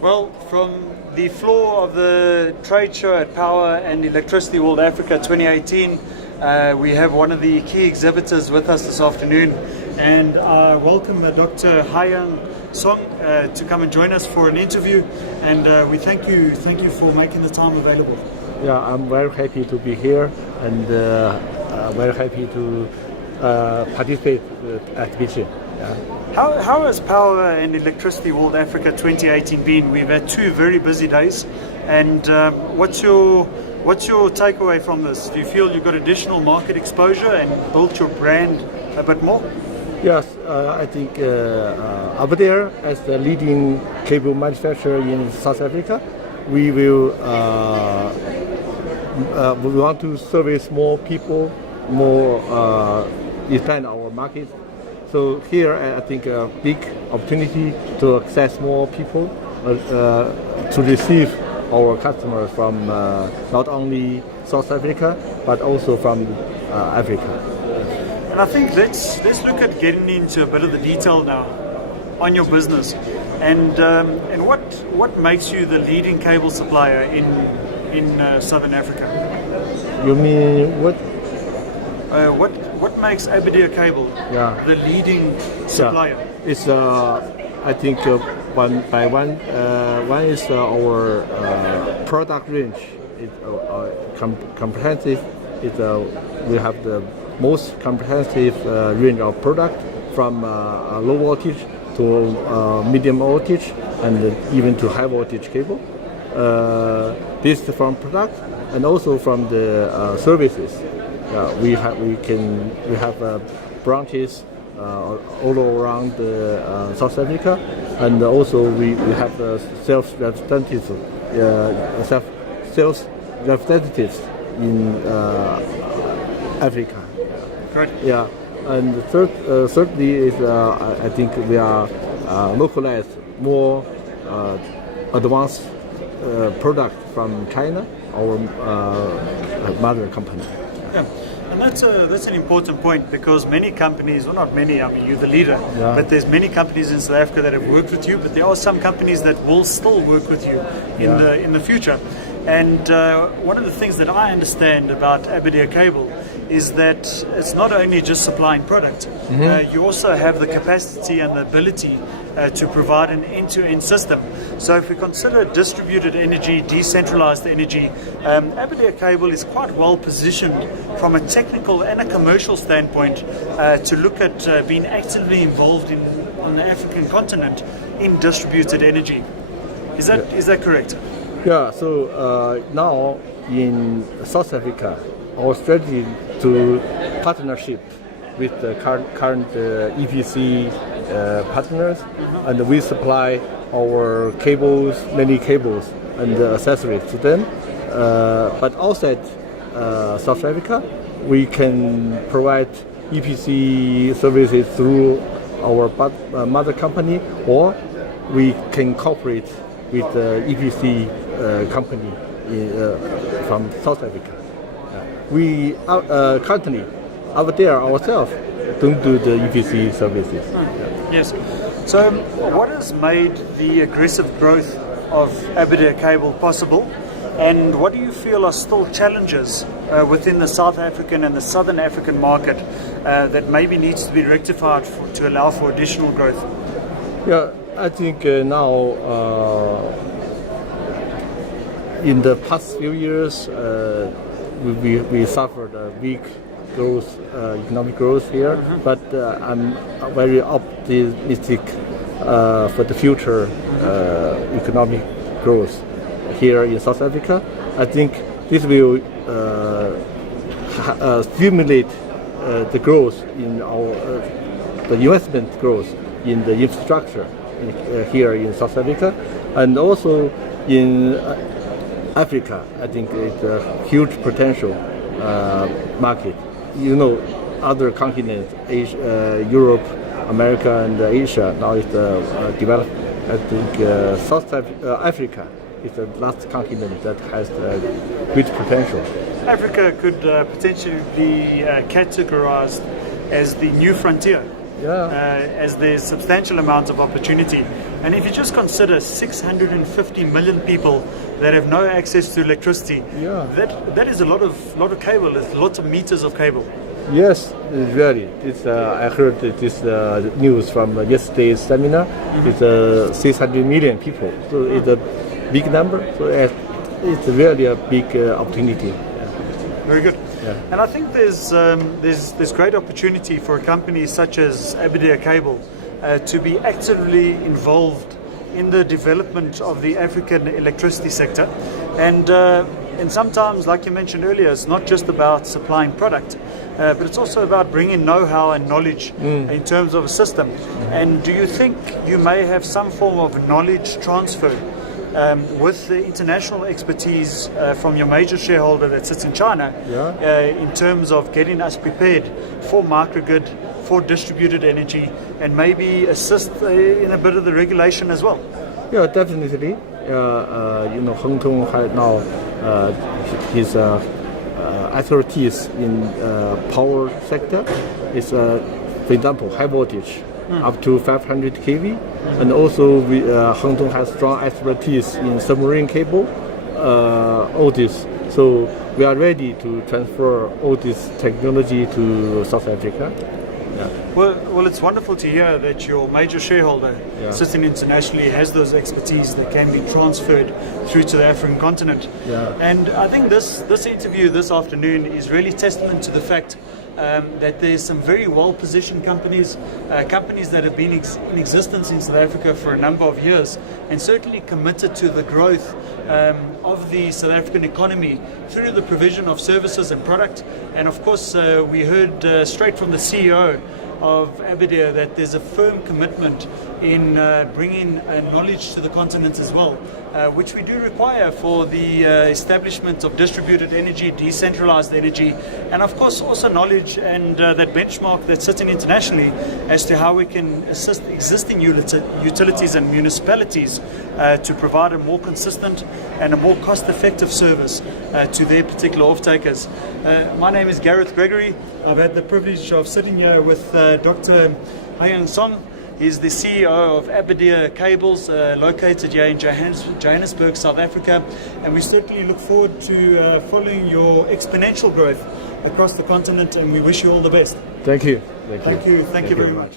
Well, from the floor of the trade show at Power and Electricity World Africa 2018, we have one of the key exhibitors with us this afternoon, and welcome Dr. Haiyan Song to come and join us for an interview. And we thank you for making the time available. Yeah, I'm very happy to be here, and very happy to participate at exhibition. Yeah. How has Power and Electricity World Africa 2018 been? We've had 2 very busy days, and what's your takeaway from this? Do you feel you've got additional market exposure and built your brand a bit more? Yes, I think Aberdare, as the leading cable manufacturer in South Africa, we will we want to service more people, more expand our market. So here, I think a big opportunity to access more people, to receive our customers from not only South Africa but also from Africa. And I think let's look at getting into a bit of the detail now on your business, and what makes you the leading cable supplier in Southern Africa. You mean what? What makes Aberdare Cable the leading supplier? Yeah. It's I think one is our product range. It's comprehensive. We have the most comprehensive range of product, from low voltage to medium voltage and even to high voltage cable. This from product and also from the services. We have branches all around South Africa, and also we have sales representatives in Africa. Great. Yeah, and thirdly is I think we are localized more advanced product from China, our mother company. Yeah. And that's an important point, because many companies, well, not many, I mean you're the leader, but there's many companies in South Africa that have worked with you, but there are some companies that will still work with you in the future. And one of the things that I understand about Aberdare Cable is that it's not only just supplying product, you also have the capacity and the ability to provide an end-to-end system. So if we consider distributed energy, decentralized energy, Aberdare Cable is quite well positioned from a technical and a commercial standpoint to look at being actively involved on the African continent in distributed energy. Is that correct? Yeah, so now in South Africa, our strategy to partnership with the current EPC partners, and we supply our cables, many cables and accessories to them. But outside South Africa, we can provide EPC services through our mother company, or we can cooperate with the EPC company from South Africa. We currently, over there ourselves, don't do the EPC services. Yes. So what has made the aggressive growth of Aberdare Cable possible, and what do you feel are still challenges within the South African and the Southern African market that maybe needs to be rectified to allow for additional growth? Yeah, I think now in the past few years we suffered a weak growth, economic growth here, but I'm very optimistic for the future economic growth here in South Africa. I think this will stimulate the growth in our the investment growth in the infrastructure here in South Africa, and also in Africa. I think it's a huge potential market. You know, other continents, Asia, Europe, America, and Asia now is developed. I think South Africa is the last continent that has great potential. Africa could potentially be categorized as the new frontier, as there's substantial amounts of opportunity. And if you just consider 650 million people that have no access to electricity, that is a lot of cable. It's lots of meters of cable. Yes, really. I heard this news from yesterday's seminar. It's 600 million people, so it's a big number. So it's really a big opportunity. Very good. Yeah. And I think there's great opportunity for a company such as Aberdare Cables to be actively involved in the development of the African electricity sector. And sometimes, like you mentioned earlier, it's not just about supplying product, but it's also about bringing know-how and knowledge in terms of a system. And do you think you may have some form of knowledge transfer with the international expertise from your major shareholder that sits in China in terms of getting us prepared for microgrid, for distributed energy, and maybe assist in a bit of the regulation as well? Yeah, definitely. Hong Kong has now his expertise in power sector. It's, for example, high voltage up to 500 kV, and also Hong Kong has strong expertise in submarine cable. All this, so we are ready to transfer all this technology to South Africa. Yeah. Well, it's wonderful to hear that your major shareholder, sitting internationally, has those expertise that can be transferred through to the African continent. Yeah. And I think this interview this afternoon is really testament to the fact that there's some very well-positioned companies that have been in existence in South Africa for a number of years, and certainly committed to the growth of the South African economy through the provision of services and product. And of course, we heard straight from the CEO of Aberdare that there's a firm commitment in bringing knowledge to the continent as well, which we do require for the establishment of distributed energy, decentralized energy, and of course also knowledge and that benchmark that's sitting internationally as to how we can assist existing utilities and municipalities to provide a more consistent and a more cost-effective service to their particular off-takers. My name is Gareth Gregory. I've had the privilege of sitting here with Dr. Haiyan Song. He's the CEO of Aberdare Cables, located here in Johannesburg, South Africa. And we certainly look forward to following your exponential growth across the continent, and we wish you all the best. Thank you. Thank you very much.